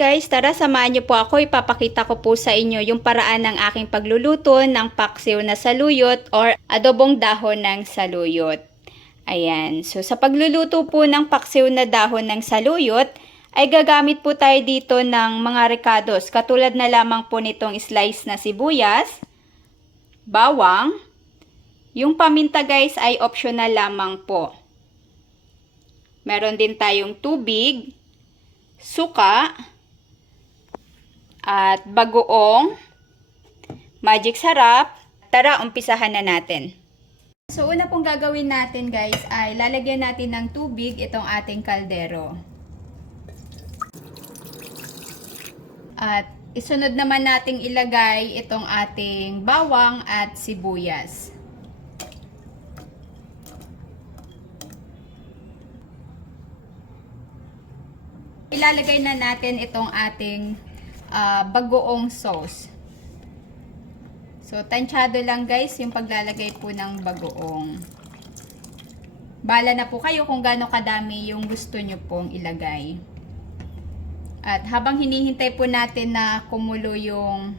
guys, tara samahan niyo po ako. Ipapakita ko po sa inyo yung paraan ng aking pagluluto ng paksiw na saluyot or adobong dahon ng saluyot. Ayan, so sa pagluluto po ng paksiw na dahon ng saluyot, ay gagamit po tayo dito ng mga ricados. Katulad na lamang po nitong slice na sibuyas, bawang, yung paminta guys ay optional lamang po. Meron din tayong tubig, suka, at bagoong, magic sarap. Tara, umpisahan na natin. So, una pong gagawin natin guys ay lalagyan natin ng tubig itong ating kaldero. At isunod naman nating ilagay itong ating bawang at sibuyas. Ilalagay na natin itong ating bagoong sauce. So, tansyado lang guys yung paglalagay po ng bagoong. Bala na po kayo kung gaano kadami yung gusto nyo pong ilagay. At habang hinihintay po natin na kumulo yung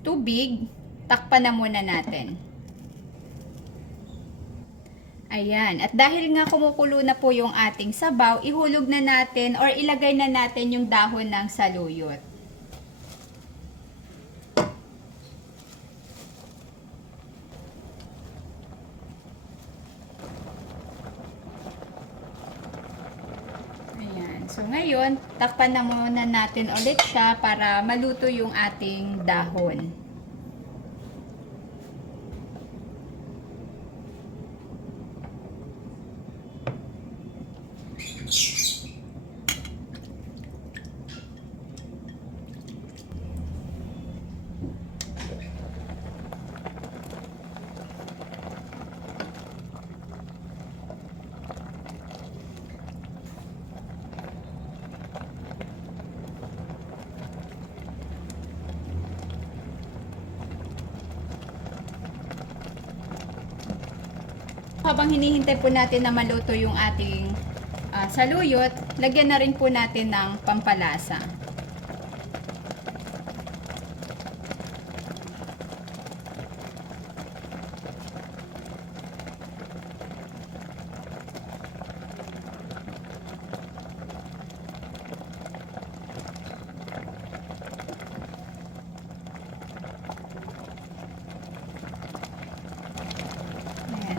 tubig, takpan na muna natin. Ayan. At dahil nga kumukulo na po yung ating sabaw, ihulog na natin or ilagay na natin yung dahon ng saluyot. Ayan. So ngayon, takpan na muna natin ulit siya para maluto yung ating dahon. Habang hinihintay po natin na maluto yung ating saluyot, lagyan na rin po natin ng pampalasa.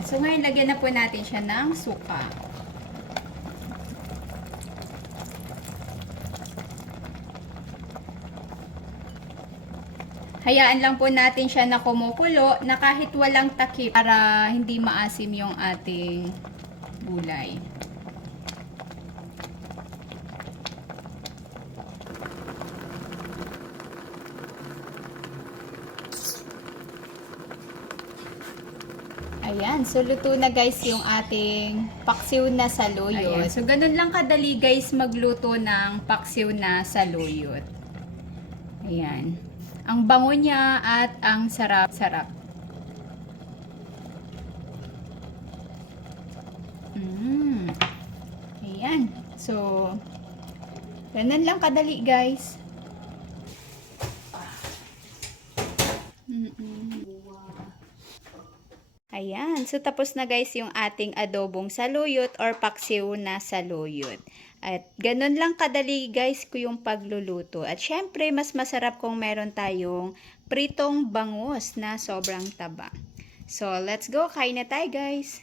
So ngayon, lagyan na po natin siya ng suka. Hayaan lang po natin siya na kumukulo na kahit walang takip para hindi maasim yung ating gulay. Ayan, so luto na guys yung ating paksiw na saluyot. Ayan, so ganun lang kadali guys magluto ng paksiw na saluyot. Ayan. Ang bango niya at ang sarap-sarap. Ayan. So, ganun lang kadali guys. Ayan, so tapos na guys yung ating adobong saluyot or paksiw na saluyot. At ganun lang kadali guys ko yung pagluluto. At syempre, mas masarap kung meron tayong pritong bangus na sobrang taba. So, let's go. Kain na tayo guys.